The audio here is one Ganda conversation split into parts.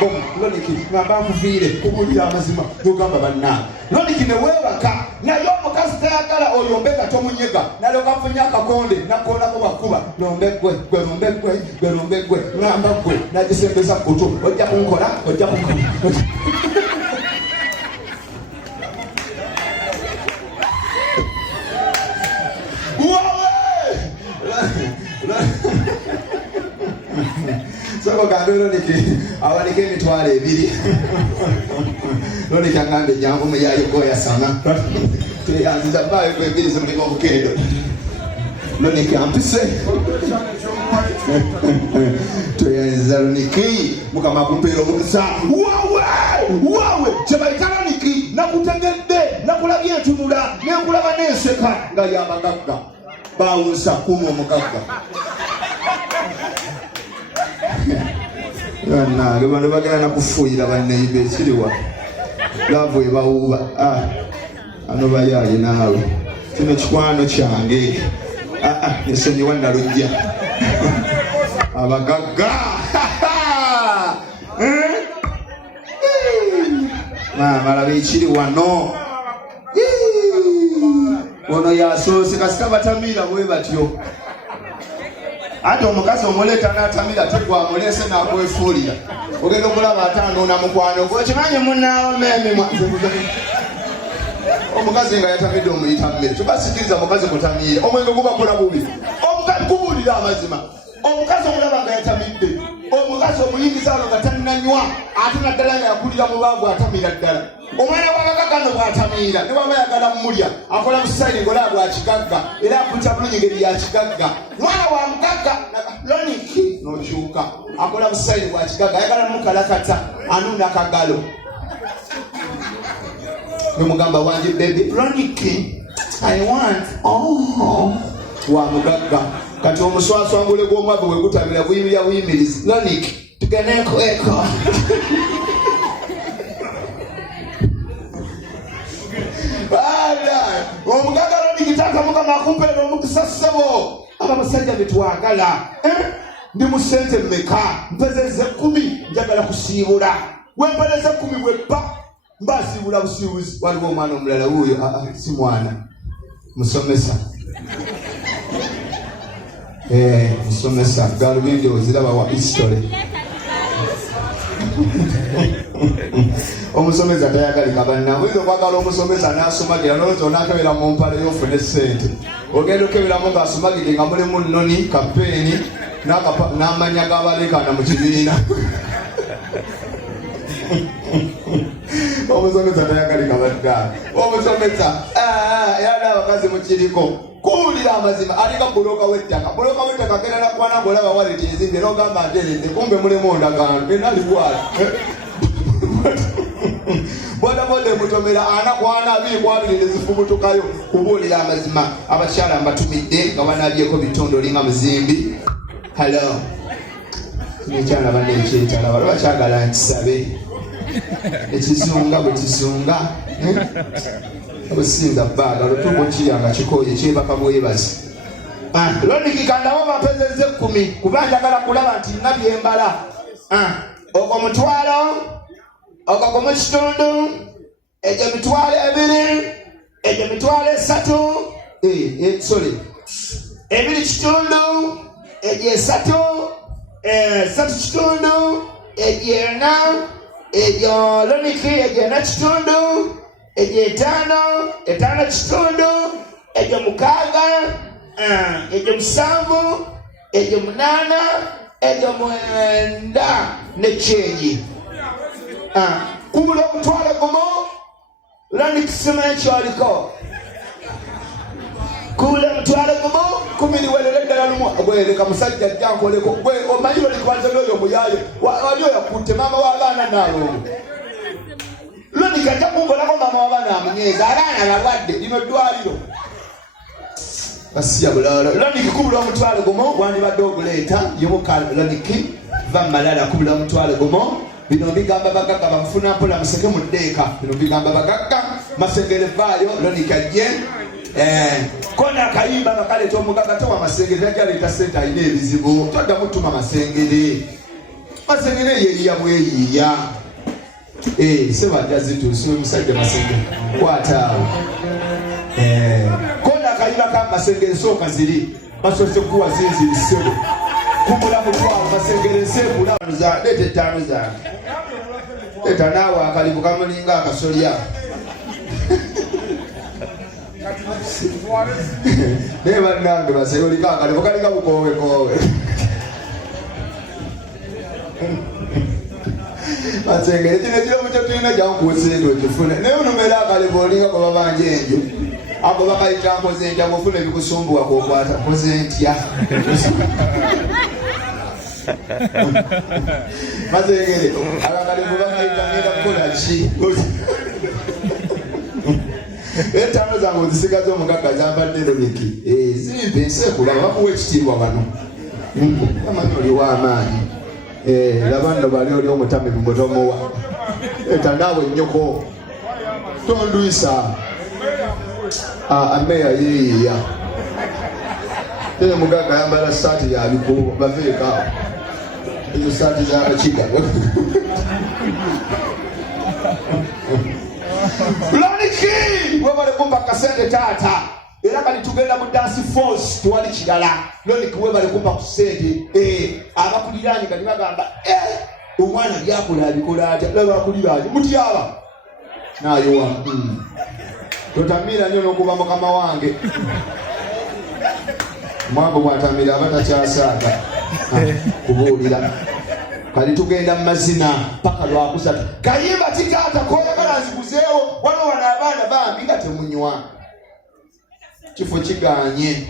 bom loniki ngamba kuvire kubulira amazima tugamba banna loniki ne webaka naye omukazi tayagala oyombe katomunyega nalo kafunya akakonde nakola ko bakuba lombe gwe ngamba gwe nagisembeza kutu ojja kunkola Soko kandolo niki awalike mitwale ebiri lone kyangambe jangu muyayo goya sana tuyanziza bayo kwe ebiri zimulika obukendo lone kyampise tuyanziza loniki mukama kumpero mukisa wawe kyebayitala niki nakutegedde nakulagira entunula nenkulaba nenseka nga yabagagga bawusa kumu omugagga Yana, bano bagala nakufuuyira banneibe kiriwa. Lavo ebawuba. Ano bayaye naawe. Kino kikwano kyange. Nsonyiwa nalujja. Abagagga. Malabe ekiri wano. Ono yasoose kasita batamira bwe batyo. Ate omukazi omuleta n'atamira tegwamulese n'akwefuulira ogenda okulaba atanduuna mukwano gwe kimanyi munaawo meemi omukazi nga yatamidde omuyita mmere tubasikiriza mukazi mutamiire omwenge gubakula bubi omukazi kubuulira amazima omukazi omulaba nga yatamidde omukazi omuyingiza alo nga tannanywa ate naddala nga yakulira mu baavu atamira ddala omwana w'abagagano bw'atamiira ne bwaba yagala mmulya akola mu sayini ng'olaba bwa kigagga era akutta bulungi ngeri ya kigagga mwana wa mugagga loniki n'okyuka akola mu sayini bwa kigagga ayagala mukalakata anuuna akagalo ne mugamba wange baby loniki I want wa mugagga kati omuswaswangule gw'omwavu bwe gutabira buyimirya buyimirizi loniki tugende nkweko omugaga loniki mukama akumpera omukisa ssebo abasajja betwagala ndi mu sente mmeka mpezeze 10 njagala kusiibula wempeleze 10 bweppa mbasiibula busiibuzi waliwo omwana omulala wuuyo si mwana musomesa musomesa galubindi oziraba wa history omusomesa tayagalika bannawe oyinza okwagala omusomesa n'asomagira nolowooza onaakebera mu mpale y'ofune ssente ogenda okeberamu ng'asomagidde nga mulimu nnoni kapeeni n'amanya g'abaleekaana mu kibiina omusomesa tayagalika baddaala omusomesa era abakazi mukiriko kuwulira amazima alinga buloka w'ettaka genda nakwana ng'olaba waleti enzimbi era ogamba nteredde kumbe mulimu ndagaano enaliwala bodaboda emutomera 4 nezifubutukayo kubuulira amazima abakyala mbatumidde nga banabyeko bitundu olinga muzimbi halo nekyala bane ekyetala bali bakyagala nkisabe ekizunga bwe kizunga obusinga bbaaga lutuuko kiyanga kikoye kyebaka bwebazi loniki kandabo bapezeze 10 kuba njagala kulaba nti nabyembala ogwo mutwalo ogwo mu kitundu egyo mitwalo 2 egyo mitwalo 3 sorry 2 kitundu egyo 3 kitundu egyo 4 egyo loniki egyo 4 kitundu egyo 5 kitundu egyo 6 egyo 7 egyo 8 egyo 9 nekyenyi kubula omutwalo gumu loniki simanyi kyoliko kubula omutwalo gumu 10 niwelere ddala lumu gwereka musajja jjankoleko gwe omanyi lolikubanza n'oyo omuyaayo wali oyakutte maama w'abaana naalongo loniki ajja kunkolako maama w'abaana amunyeeza abaana balwadde lino ddwaliro basiya bulalo loniki kubula omutwalo gumu wandibadde oguleeta yobuka loniki va malala kubula omutwalo gumu bino bigamba bagagga bamufuna mpola museke mu ddeeka bino bigamba bagagga masengere vaayo loniki ajje kona akayimba nga kaleeta omugagga towa masengere ajja leeta sente alina ebizibu todda mutuma masengere Masengere yeyiya bweyiya. Seba jazituuse omusajja Masengere. Kwataawo. Konda akayiba ka Masengere sooka ziri. Basoose kuwa zinziri ssebo. Kumula mutwalo Masengere nsebula za lete ttaano zange. Leta naawe akalibu kamulinga akasolya. Naye bannange Masengere oliko akalibu kalinga bukoowe. Masengere kino kiro mukyo tulina gyankuusinga okifune. Naye onumera akalibu olinga kwa babanja enjo. Abo bakayita nkoze ntya bw'ofuna ebikusumbuwa k'okwata nkoze ntya. Masengere akakalibu bakayita ngenda kukola ki? Entaano zange ozisigaza omugagga zambadde lobiki. Zimpe nseekulaba bakuwa ekitiibwa bano. Amanyi oli w'amaanyi. Laba nno bali oli omutami mutomuwa. Naawe nnyoko tonduyisa. Ameya yeyiya. Tene mugagga yambala saati ya bikubo baveeka. Ezo saati z'abakiga. Loniki webale kumpa kasente taata. Era kali tugenda mu dance force tuwali kirala. Loniki webale kumpa kusente. Abakuliraanyi kali bagamba omwana byakola abikola atya. Laba akuliraanyi mutyaba. Nayowa. Totamira nnyo n'okuba mukama wange. Mwango bwatamira abatakyasaaga kubuulira. Kali tugenda mu mazina paka lwakusatu. Kayimba kitaata koyagala nziguzeewo wano wano abaana bambi nga temunywa. Kifo kiganye.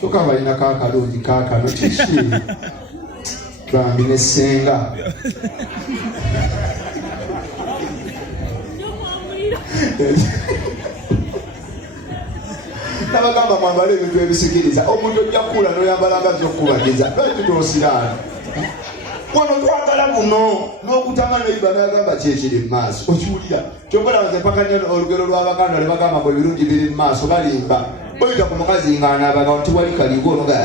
Kyokka balina kaakalungi kaakano kiki. Bambi ne ssenga. Nabagamba mwambale ebintu ebisikiriza. Omuntu ojja kukula n'oyambalanga by'okukubagiza. Lwaki tosiraana? Wano twagala buno n'okutama n'oyiba n'agamba kyekiri mu maaso. Okiwulira? Kyokkola nze mpaka nnyo olugero lw'Abaganda ne bagamba mbu ebirungi biri mu maaso balimba. Oyita ku mukazi ng'anaabaga nti wali kaligo onoga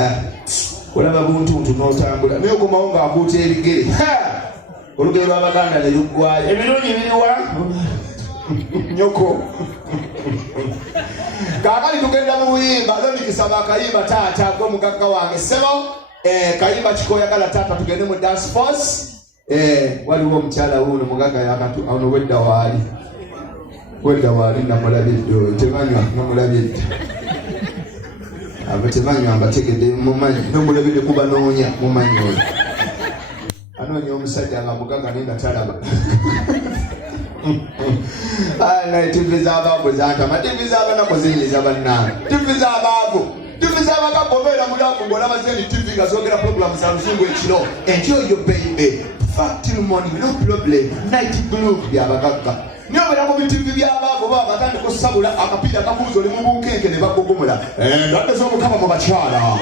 olaba buntuntu n'otambula. Naye okomawo ng'akuuta ebigere. Olugero lw'Abaganda ne luggwayo. Ebirungi biriwa? Nyoko. Kaakali tugenda mu buyimba. Lonikisaba akayimba taata gw'omugagga wange ssebo. Kayimba kikoyagala taata tugende mu dance force. Waliwo omukyala wuuno mugagga yakatu ono wedda waali. Wedda waali namulabidde tebanywa namulabidde. Abo tebanywa mbategedde mumanyi namulabidde kuba noonya mumanyi oyo. Anoonya omusajja nga mugagga naye nga talaba. TV z'abaavu zantama. TV z'abanaku zinyiza bannange. TV z'abaavu. TV z'abagagga obeera mulaavu ng'olaba zeni TV nga zoogera programu za luzungu ekiro. Enjoy your baby. Fat till morning, no problem. Night blue by'abagagga. Niyo obeera mu TV by'abaavu baba batandika okusabula akapiira kabuuza oli mu bunkenke ne bagugumula. Ndwadde z'omukama mu bakyala.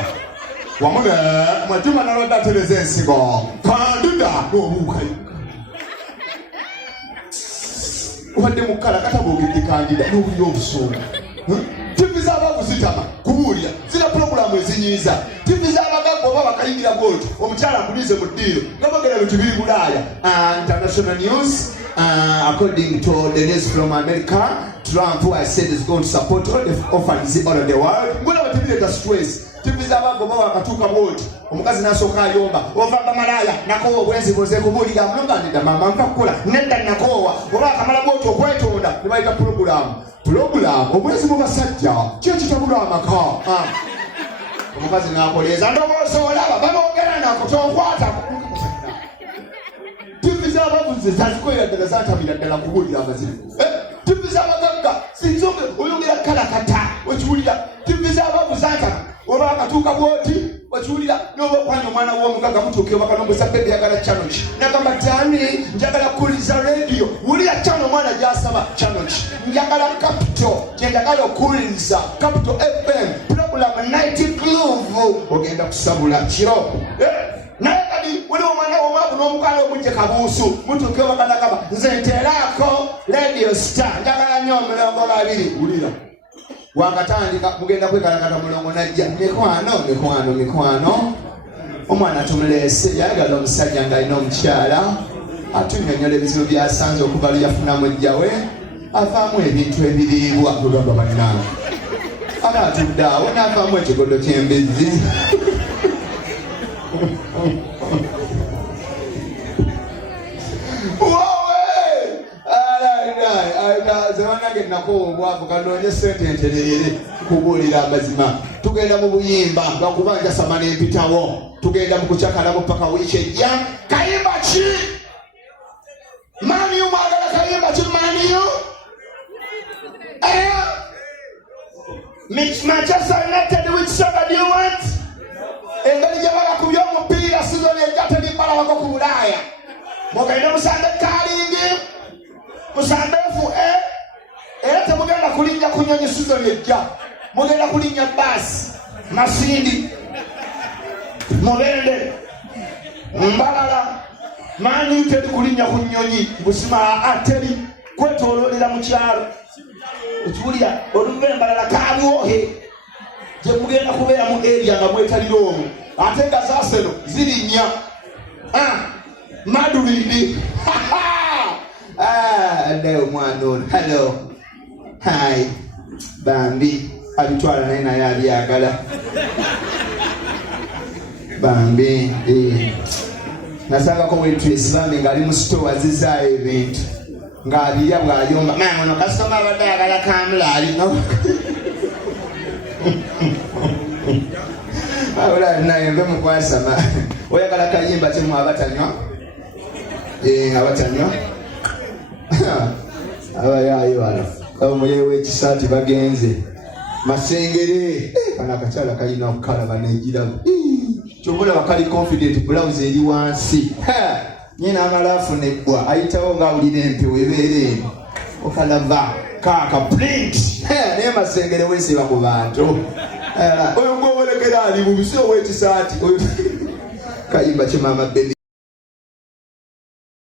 Wamu ne Mwajuma nalwadde atereza ensigo. Kandida n'obuuka. Obadde mukala kataboogedde Kandida n'obulya obusungu. TV z'abaavu zitama kubuulira zina pulogulaamu ezinyiiza. TV z'abagagga oba bakayingira bwotyo omukyala akulize mu ddiiro nga bagera bintu biri Bulaaya. International news, according to the news from America, Trump, who has said is going to support all the orphans all over the world. Mbona batebireeta stress. TV z'abagagga oba bakatuuka bwotyo omukazi n'asooka ayomba ovamba malaya nakoowa obwenzi boze kubuulira mulongandida mama nva kukola nedda nakoowa oba akamala bwotyo okwetonda ne bayita pulogulaamu. Pulogulaamu obwenzi mu basajja kyo kitabula amaka. Omukazi n'akoleeza ndowooza olaba baboogera nako tonkwata. TV z'abaavu ze zazikoera ddala zantabira ddala kubuulira amazima. TV z'abagagga sinzonge oyongera kalakata okiwulira. TV z'abaavu zantama oba akatuuka bwoti okiwulira n'oba okwanya omwana w'omugagga mutuuke bakanomboza bebe yagala channel ki nagamba tani njagala kuwuliriza radio wulira channel omwana gy'asaba channel ki njagala Capital gyendagala okuwuliriza Capital FM program Night Groove ogenda kusabula kiro naye kati wuli omwana w'omwavu n'omukala omujje kabuusu mutuuke bakanagamba nze nteeraako Radio Star njagala nnyo omulongo 2 wulira wakatandika mugenda kwekalakata mulongo najja mikwano omwana tumulese yayagala omusajja ng'alina omukyala atunnyonnyola ebizibu byasanze okuva lwe mujjawe avaamu ebintu ebiriibwa tugamba bannange aba atudde awo n'avaamu ekigodo ky'embizzi zewanange nakowa obwavu kanoonye sente enterere kubuulira amazima tugenda mu buyimba lwakubanja sama n'empitawo tugenda mu kucakalamu paka wiiki ejja kayimba ki maniyu mwagala kayimba ki maniyu Manchester United, which soccer do you want? Engeri gye bakubye omupiira sizoni ejja tebimbala wako ku Bulaaya mugenda musambe kalingi musambe FA era temugenda kulinnya kunyonyi sizoni ejja mugenda kulinnya baasi masindi mubende mbalala mani teri kulinnya ku nnyonyi busima ateri kwetooloolera mu kyalo ekiwulira oluva embalala kaabwohe gye mugenda kubeera mu area nga bwetalira omwo ate nga zaaseno zirinnya madubindi leo omwana ono hello hi bambi abitwala naye abyagala bambi nasangako waitress bambi ng'ali mu store azizaayo ebintu ng'abirya bw'ayomba mama ono kasitoma abadde ayagala kamulaali naye mbe mukwasama oyagala kayimba kimu abatanywa abatanywa abayaayo wala omuyeewo ekisaati bagenze masengere kana akakyala kalina okukalaba n'egirabo kyobulaba kali confident blouse eri wansi nyina amalaafu neggwa ayitawo ng'awulira empewo ebeera eno okalaba kaaka print naye masengere weesiba ku bantu oyo ng'owolekera ali mu bisi ow'ekisaati kayimba kimama bebi